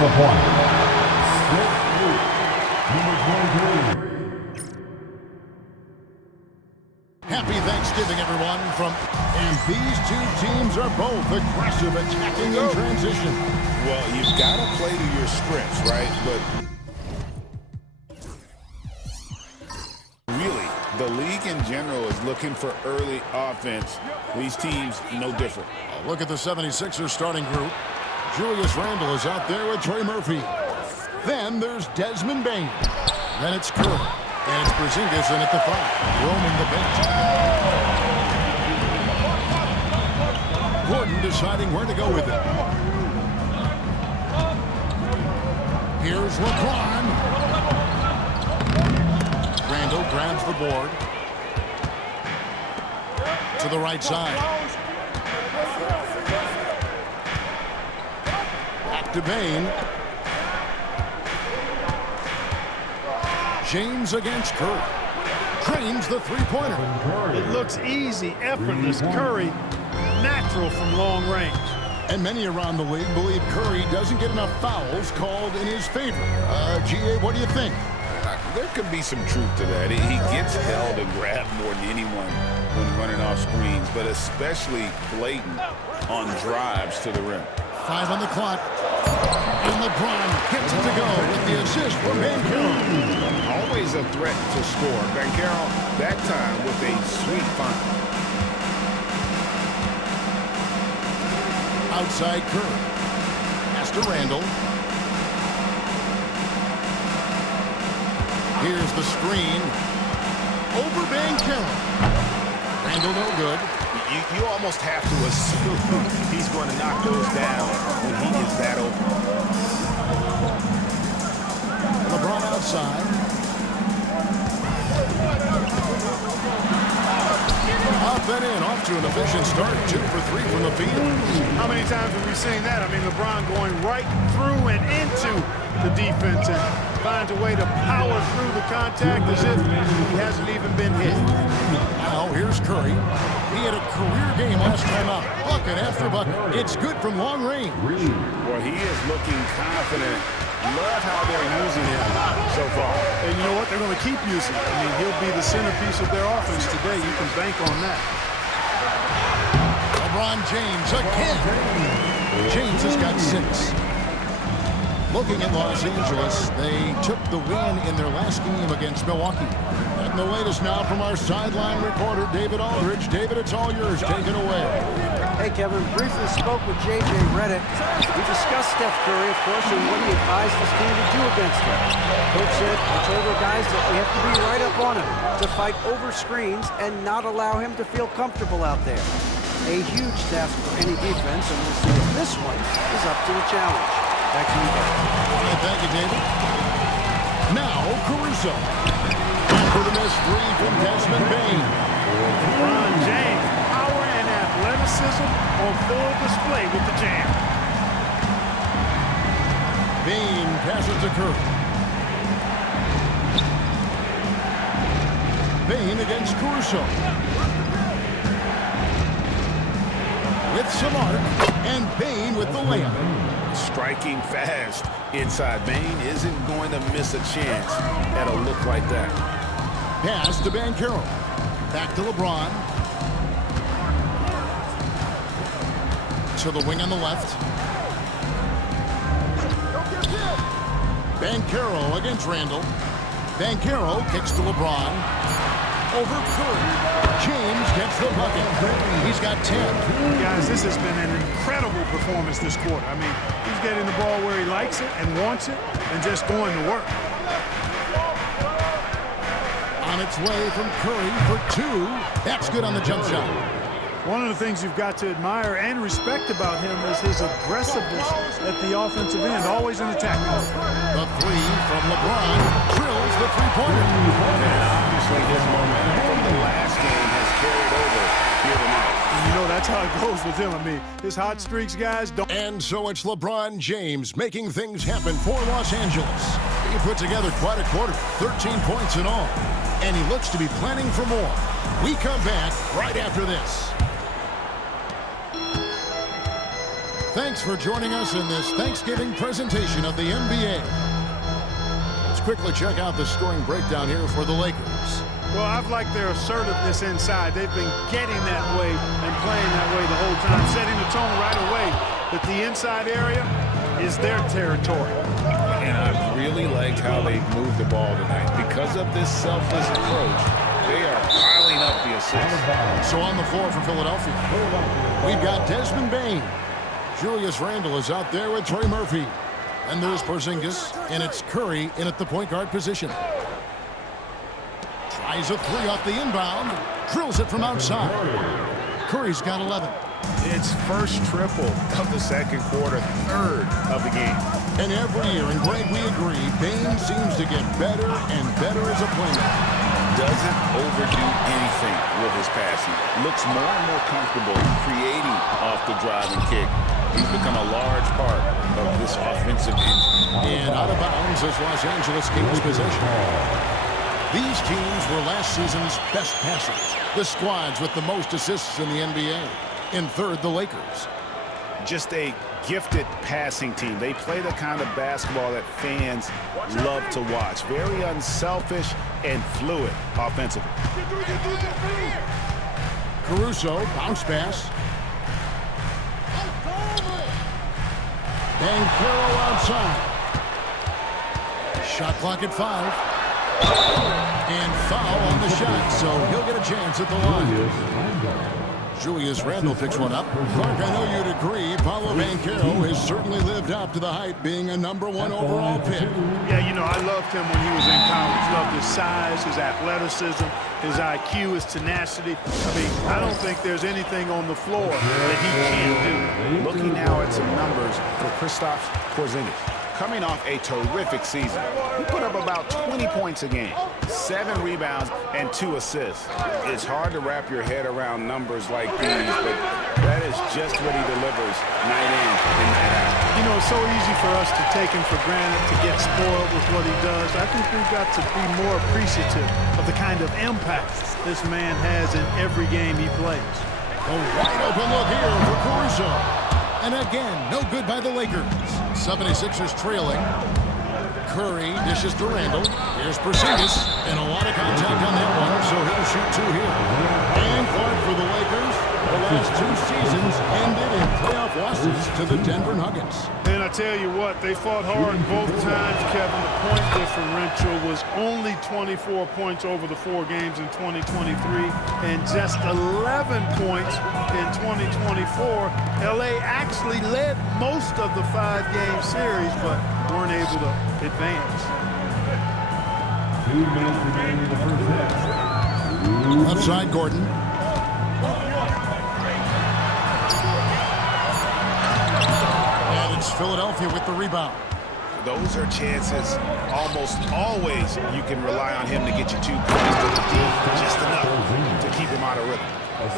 the point. Split group, number 23. Happy Thanksgiving, everyone. And these two teams are both aggressive, attacking in transition. Well, you've got to play to your strengths, right? But really, the league in general is looking for early offense. These teams, no different. Look at the 76ers starting group. Julius Randle is out there with Trey Murphy. Then there's Desmond Bain. Then it's Curry. And it's Porzingis in at the 5, roaming the bench. Gordon deciding where to go with it. Here's LeBron. Randle grabs the board. To the right side. Back to Bain. James against Curry. Trains the three-pointer. It looks easy, effortless. Curry, natural from long range. And many around the league believe Curry doesn't get enough fouls called in his favor. GA, what do you think? There could be some truth to that. He gets held and grabbed more than anyone when running off screens, but especially blatant on drives to the rim. 5 on the clock. And LeBron gets it to go with the assist from Banchero. Always a threat to score. Banchero, that time with a sweet find. Outside Curry. Pass to Randle. Here's the screen. Over Banchero. Randle no good. You almost have to assume he's going to knock those down when he is that open. LeBron outside. Up and in, off to an efficient start. 2 for 3 from the field. How many times have we seen that? I mean, LeBron going right through and into the defense and finds a way to power through the contact as if he hasn't even been hit. Now here's Curry. He had a career game last time out. Bucket after bucket. It's good from long range. Well, he is looking confident. Love how they're using him so far. And you know what? They're going to keep using him. I mean, he'll be the centerpiece of their offense today. You can bank on that. LeBron James again. James has got 6. Looking at Los Angeles, they took the win in their last game against Milwaukee. And the latest now from our sideline reporter, David Aldridge. David, it's all yours. Take it away. Hey, Kevin, briefly spoke with J.J. Redick. We discussed Steph Curry, of course, and what he advised his team to do against him. Coach said, I told our guys that we have to be right up on him, to fight over screens and not allow him to feel comfortable out there. A huge task for any defense, and we'll see if this one is up to the challenge. Back to you guys. Thank you, David. Now, Caruso. After the missed 3 from Desmond Bain. LeBron James, power and athleticism on full display with the jam. Bain passes to Curry. Bain against Caruso. With Samart, and Bain with the layup. Striking fast inside. Bain isn't going to miss a chance at a look like that. Pass to Banchero. Back to LeBron. To the wing on the left. Banchero against Randle. Banchero kicks to LeBron. Over Curry. James gets the bucket. He's got 10. Guys, this has been an incredible performance this quarter. I mean, he's getting the ball where he likes it and wants it and just going to work. On its way from Curry for 2. That's good on the jump shot. One of the things you've got to admire and respect about him is his aggressiveness at the offensive end, always in attack. The 3 from LeBron drills the three-pointer. And obviously his momentum from the last game has carried over here tonight. And you know, that's how it goes with him. I mean, his hot streaks, guys, don't... And so it's LeBron James making things happen for Los Angeles. He put together quite a quarter, 13 points in all. And he looks to be planning for more. We come back right after this. Thanks for joining us in this Thanksgiving presentation of the NBA. Let's quickly check out the scoring breakdown here for the Lakers. Well, I've liked their assertiveness inside. They've been getting that way and playing that way the whole time, setting the tone right away. But the inside area is their territory. And I really liked how they moved the ball tonight. Because of this selfless approach, they are piling up the assists. So on the floor for Philadelphia, we've got Desmond Bane. Julius Randle is out there with Trey Murphy. And there's Porzingis, and it's Curry in at the point guard position. Tries a three off the inbound. Drills it from outside. Curry's got 11. It's first triple of the second quarter, third of the game. And every year, and Greg, we agree, Bane seems to get better and better as a playmaker. Doesn't overdo anything with his passing. Looks more and more comfortable creating off the drive and kick. He's become a large part of this offensive engine. And out of bounds as Los Angeles gains possession. These teams were last season's best passers. The squads with the most assists in the NBA. In third, the Lakers. Just a gifted passing team. They play the kind of basketball that fans love to watch. Very unselfish and fluid offensively. Caruso, bounce pass. Banchero outside. Shot clock at 5. And foul on the shot, so he'll get a chance at the line. Julius Randle picks one up. Clark, I know you'd agree, Paolo Banchero has certainly lived up to the hype, being a #1 overall pick. Yeah, you know, I loved him when he was in college. Loved his size, his athleticism, his IQ, his tenacity. I mean, I don't think there's anything on the floor that he can't do. Looking now at some numbers for Kristaps Porzingis. Coming off a terrific season, he put up about 20 points a game, 7 rebounds, and 2 assists. It's hard to wrap your head around numbers like these, but that is just what he delivers night in and night out. You know, it's so easy for us to take him for granted, to get spoiled with what he does. I think we've got to be more appreciative of the kind of impact this man has in every game he plays. A wide open look here for Caruso. And again, no good by the Lakers. 76ers trailing. Curry dishes to Randle. Here's Porzingis, and a lot of contact on that one, so he'll shoot 2 here. And Clark for the Lakers. The last 2 seasons ended in playoff losses to the Denver Nuggets. And I tell you what, they fought hard both times, Kevin. The point differential was only 24 points over the 4 games in 2023 and just 11 points in 2024. LA actually led most of the 5-game series, but weren't able to advance. 2 minutes remaining in the first half. Left side, Gordon. And it's Philadelphia with the rebound. Those are chances almost always you can rely on him to get you 2 points to the deep, just enough to keep him out of rhythm.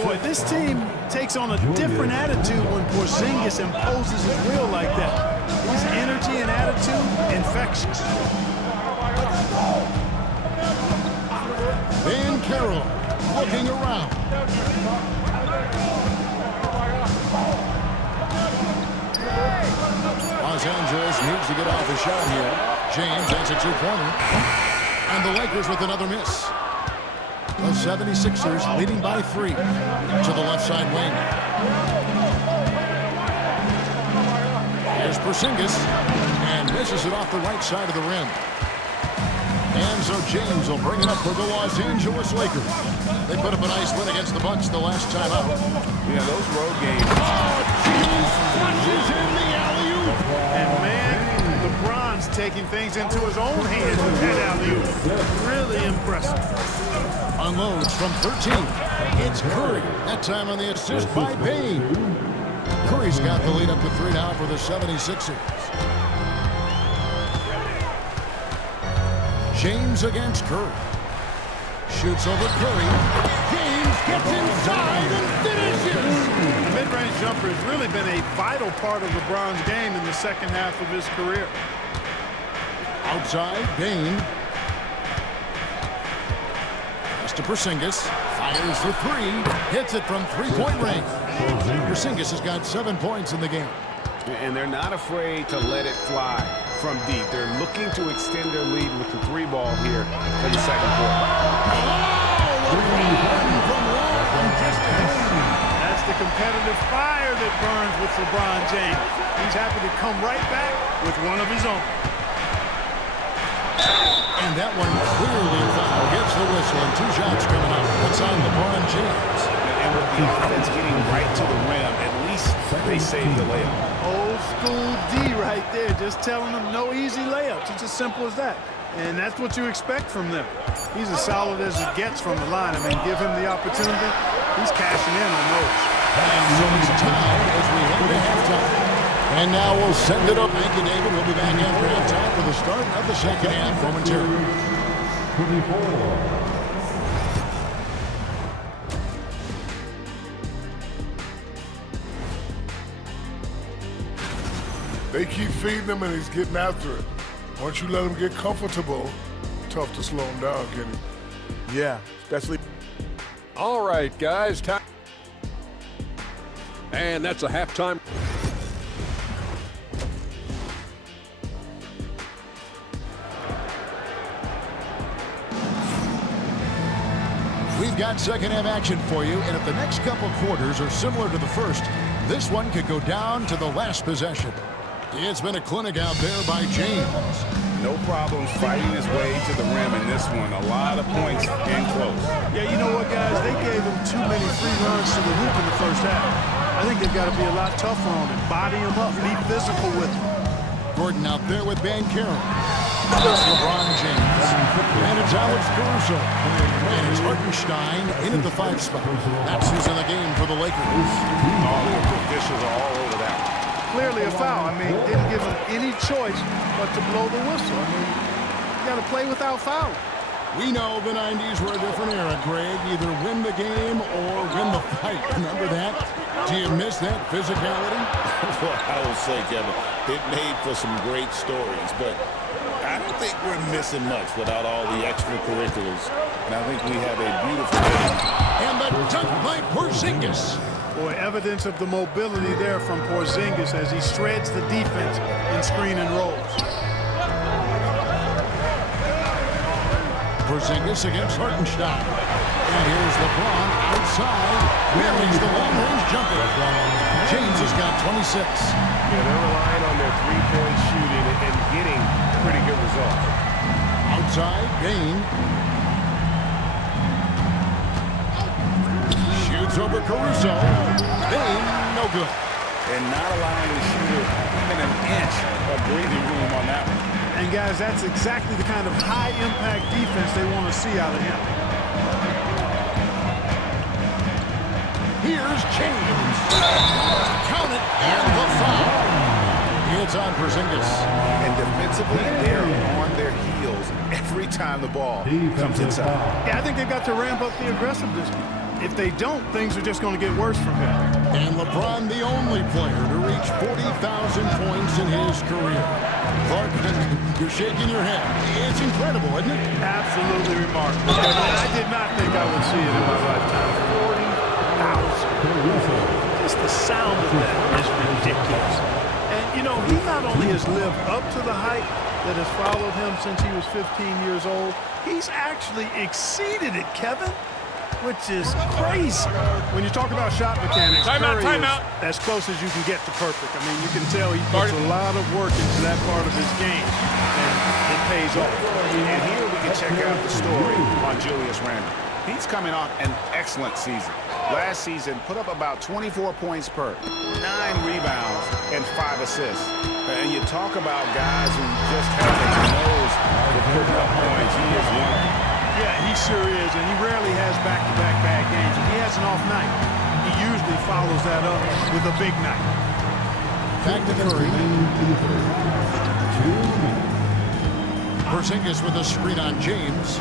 Boy, this team takes on a different attitude when Porzingis imposes his will like that. His energy and attitude, infectious. Banchero looking around. Los Angeles needs to get off a shot here. James has a 2-pointer. And the Lakers with another miss. The 76ers leading by 3 to the left side wing. Here's Porzingis, and misses it off the right side of the rim. And so James will bring it up for the Los Angeles Lakers. They put up a nice win against the Bucks the last time out. Yeah, those road games. Oh, James flushes in the alley-oop. And man, LeBron's taking things into his own hands with that alley-oop. Really impressive. Unloads from 13. It's Curry. That time on the assist by Bane. Curry's got the lead up to 3 now for the 76ers. James against Curry. Shoots over Curry. James gets inside and finishes. The mid-range jumper has really been a vital part of LeBron's game in the second half of his career. Outside, Bane. To Porzingis, fires for 3, hits it from 3-point range. Porzingis has got 7 points in the game. And they're not afraid to let it fly from deep. They're looking to extend their lead with the 3 ball here in the second quarter. That's the competitive fire that burns with LeBron James. He's happy to come right back with one of his own. And that one clearly a foul. Gets the whistle and 2 shots coming up. It's on LeBron James. And with the offense getting right to the rim, at least they saved the layup. Old school D right there, just telling them no easy layups. It's as simple as that. And that's what you expect from them. He's as solid as it gets from the line. I mean, give him the opportunity. He's cashing in on those. And so it's time as we head to halftime. And now we'll send it up. Thank you, David. We'll be back after halftime for the start of the second half momentarily. 24. They keep feeding him, and he's getting after it. Once you let him get comfortable, tough to slow him down, Kenny. Yeah, especially. All right, guys. Time. And that's a halftime. We've got second half action for you, and if the next couple quarters are similar to the first, this one could go down to the last possession. It's been a clinic out there by James. No problem fighting his way to the rim in this one. A lot of points in close. Yeah, you know what, guys? They gave him too many free runs to the hoop in the first half. I think they've got to be a lot tougher on him. Body him up. Be physical with him. Gordon out there with Van Karen. It's LeBron James. And it's Alex Caruso. And it's Hartenstein in at the 5 spot. That's who's in the game for the Lakers. All the officials are all over that. Clearly a foul. I mean, didn't give him any choice but to blow the whistle. I mean, you got to play without fouling. We know the 90s were a different era, Greg. Either win the game or win the fight. Remember that? Do you miss that physicality? Well, I will say, Kevin, it made for some great stories, but I don't think we're missing much without all the extracurriculars. And I think we have a beautiful game. And the dunk by Porzingis. Boy, evidence of the mobility there from Porzingis as he shreds the defense in screen and rolls. Porzingis against Hartenstein. And here's LeBron outside. Marries the long-range jumper. James has got 26. Yeah, they're relying on their 3-point shooting and getting pretty good results. Outside, Bain. Shoots over Caruso. Bain, no good. And not allowing the shooter even an inch of breathing room on that one. And, guys, that's exactly the kind of high-impact defense they want to see out of him. Here's James. Count it, and the foul. It's on Porzingis. And defensively, they're on their heels every time the ball comes inside. Yeah, I think they've got to ramp up the aggressiveness. If they don't, things are just going to get worse from him. And LeBron, the only player to reach 40,000 points in his career. Clark, you're shaking your head. It's incredible, isn't it? Absolutely remarkable. I did not think I would see it in my lifetime. 40,000. Just the sound of that is ridiculous. And, you know, he not only has lived up to the hype that has followed him since he was 15 years old, he's actually exceeded it, Kevin, which is crazy. When you talk about shot mechanics, Curry is as close as you can get to perfect. I mean, you can tell he puts a lot of work into that part of his game, and it pays off. And here we can check out the story on Julius Randle. He's coming off an excellent season. Last season, put up about 24 points per, 9 rebounds, and 5 assists. And you talk about guys who just have a nose for putting up points. He is one of them. Yeah, he sure is, and he rarely has back-to-back bad games. If he has an off night, he usually follows that up with a big night. Back to Curry. Porzingis with a screen on James.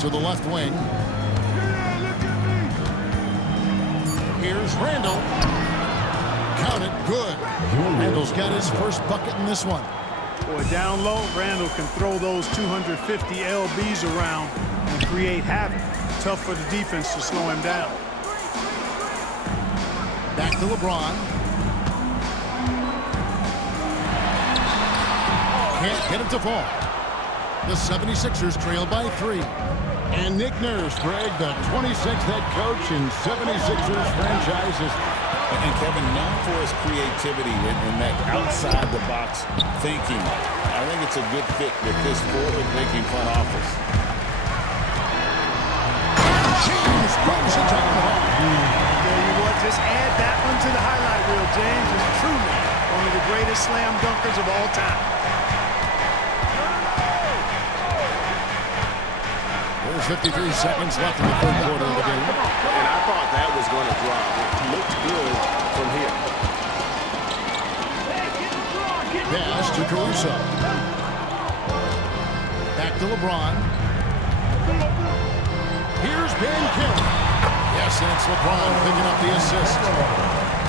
To the left wing. Here's Randle. Count it, good. Randle's got his first bucket in this one. Boy, down low, Randle can throw those 250 LBs around and create havoc. Tough for the defense to slow him down. Back to LeBron. Can't get it to fall. The 76ers trail by 3. And Nick Nurse, Greg, the 26th head coach in 76ers franchises. And Kevin, known for his creativity and that outside-the-box thinking, I think it's a good fit with this forward-thinking front office. James brings it down hard. Tell you what, just add that one to the highlight reel. James is truly one of the greatest slam dunkers of all time. There's 53 seconds left in the third quarter of the game. And I thought that was going to drop. It looked good from here. Pass to Caruso. Back to LeBron. Here's Ben Kelly. Yes, and it's LeBron picking up the assist.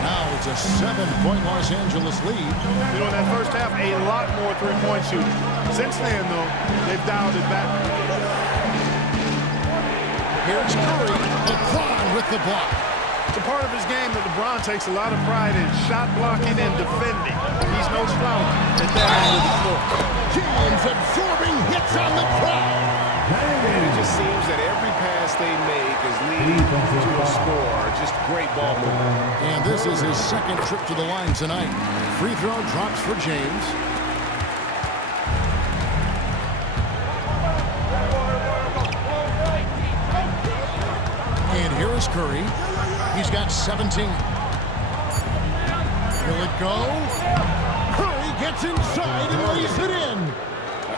Now it's a 7-point Los Angeles lead. You know, in that first half, a lot more three-point shooting. Since then, though, they've dialed it back. Here's Curry. LeBron with the block. It's a part of his game that LeBron takes a lot of pride in, shot blocking and defending. He's no slouch at that end of the floor. James absorbing hits on the crowd. And it just seems that every pass they make is leading to a score. Just great ball movement. And this is his second trip to the line tonight. Free throw drops for James. And here is Curry. He's got 17. Will it go? Curry gets inside and lays it in.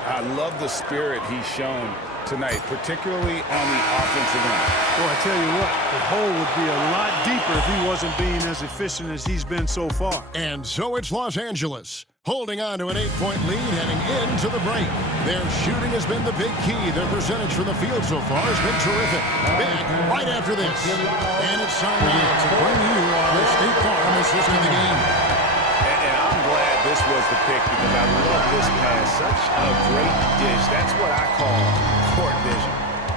I love the spirit he's shown tonight, particularly on the offensive end. Boy, I tell you what, the hole would be a lot deeper if he wasn't being as efficient as he's been so far. And so it's Los Angeles, holding on to an 8-point lead heading into the break. Their shooting has been the big key. Their percentage from the field so far has been terrific. Back right after this. And it's time now to bring you our State Farm assist in the game. And I'm glad this was the pick because I love this pass. Such a great dish. That's what I call court vision.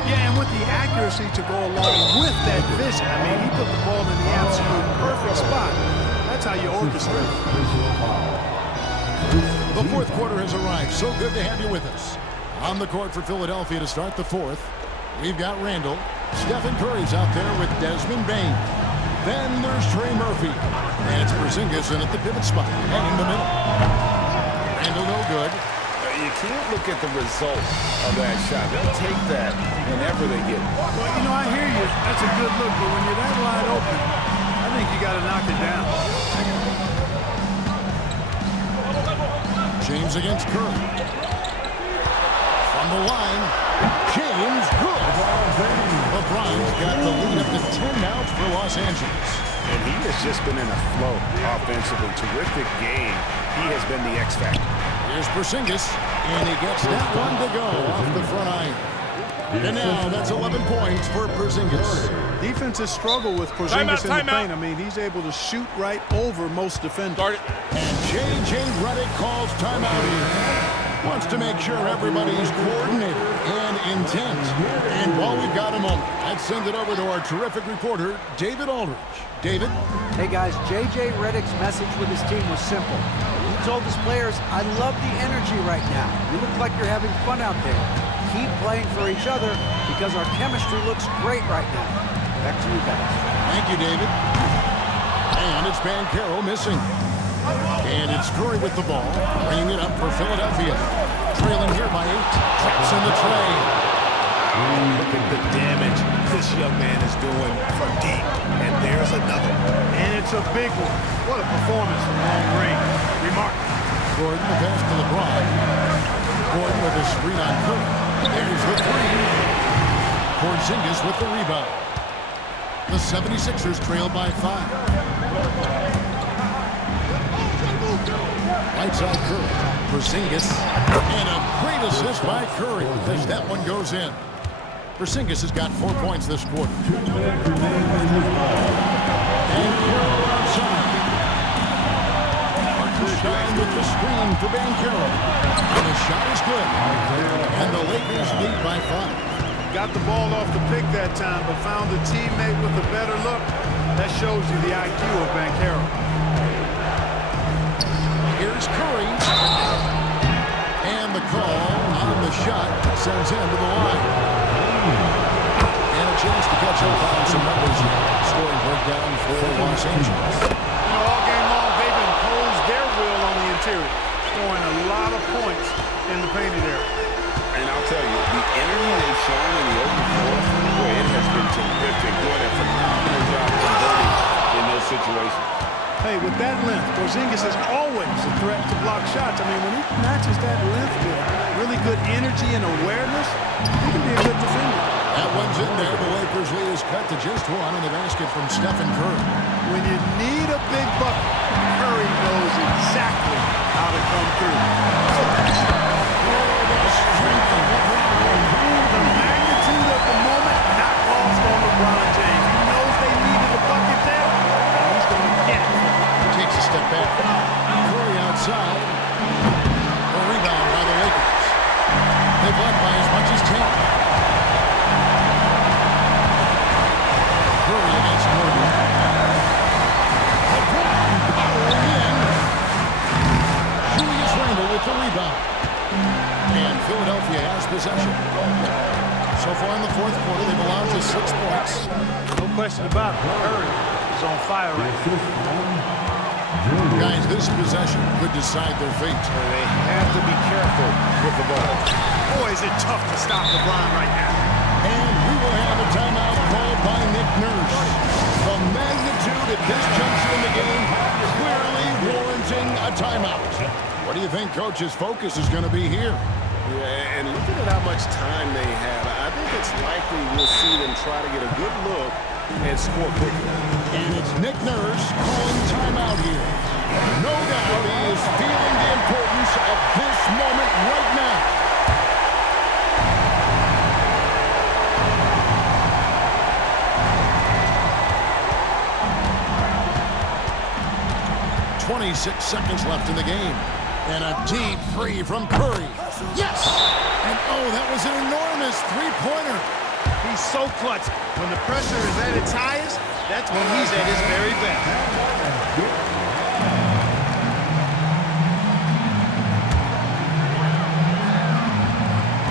Yeah, and with the accuracy to go along with that vision. I mean, he put the ball in the absolute perfect spot. That's how you orchestrate. The fourth quarter has arrived. So good to have you with us. On the court for Philadelphia to start the fourth, we've got Randall. Stephen Curry's out there with Desmond Bain. Then there's Trey Murphy. And it's Porzingis in at the pivot spot, heading the middle. Randall no good. You can't look at the result of that shot. They'll take that whenever they get it. Well, you know, I hear you. That's a good look, but when you're that wide open, I think you got to knock it down. James against Curry. From the line, James good. LeBron's got the lead up to 10 now for Los Angeles. And he has just been in a flow offensively. Terrific game. He has been the X factor. Here's Porzingis, and he gets that one to go off the front iron. And now that's 11 points for Porzingis. Defenses struggle with Porzingis in the paint. I mean, he's able to shoot right over most defenders. And J.J. Redick calls timeout here. Wants to make sure everybody's coordinated and intent. And while we've got a moment, let's send it over to our terrific reporter, David Aldridge. David? Hey guys, J.J. Redick's message with his team was simple. He told his players, I love the energy right now. You look like you're having fun out there. Keep playing for each other because our chemistry looks great right now. Back to you guys. Thank you, David. And it's Banchero missing. And it's Curry with the ball, bringing it up for Philadelphia. Trailing here by 8. Traps in the tray. Look at the damage this young man is doing from deep. And there's another. And it's a big one. What a performance from long range. Remarkable. Gordon, the pass to LeBron. Gordon with a screen on Curry. There's the three. Porzingis with the rebound. The 76ers trail by 5. Right side Curry. Porzingis. And a great assist by Curry as that one goes in. Porzingis has got 4 points this quarter. And Curry outside. Hartenstein with the screen for Banchero. And the shot is good. And the Lakers lead by 5. Got the ball off the pick that time, but found a teammate with a better look. That shows you the IQ of Banchero. Here's Curry. sends him to the line. And a chance to catch up on some numbers here. Scoring breakdown for Los Angeles. All game long, they've imposed their will on the interior, scoring a lot of points in the painted area. And I'll tell you, the energy they've shown in the open floor, boy, it has been terrific. Doing a phenomenal job converting in those situations. Hey, with that length, Porzingis is always a threat to block shots. I mean, when he matches that length with really good energy and awareness, he can be a good defender. That one's in there. The Lakers lead is cut to just one in the basket from Stephen Curry. When you need a big bucket, Curry knows exactly how to come through. The magnitude of the moment not lost on LeBron James. He knows they needed a bucket there, and he's going to get it. Takes a step back. Curry outside. A rebound by the Lakers. They've led by as much as 10. Curry against Gordon. LeBron powering in. Julius Randle with the rebound. And Philadelphia has possession. So far in the fourth quarter, they've allowed just 6 points. No question about it. Curry is on fire right now. Guys, this possession could decide their fate. They have to be careful with the ball. Boy, is it tough to stop LeBron right now. And we will have a timeout called by Nick Nurse. The magnitude at this juncture in the game clearly warranting a timeout. What do you think Coach's focus is going to be here? Yeah, and looking at how much time they have, I think it's likely we'll see them try to get a good look and score quickly. And it's Nick Nurse calling timeout here. No doubt he is feeling the importance of this moment right now. .26 seconds left in the game. And a deep three from Curry. Yes! And oh, that was an enormous three-pointer. He's so clutch. When the pressure is at its highest, that's when he's at his very best.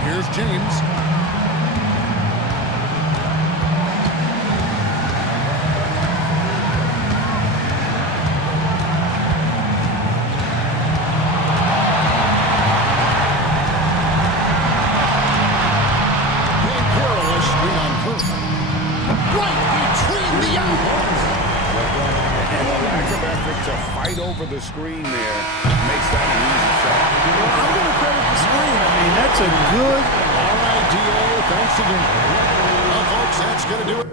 Here's James. To fight over the screen there makes that an easy shot. Well, I'm going to credit the screen. I mean, that's a good... All right, D.A., thanks again. Well, folks, that's going to do it.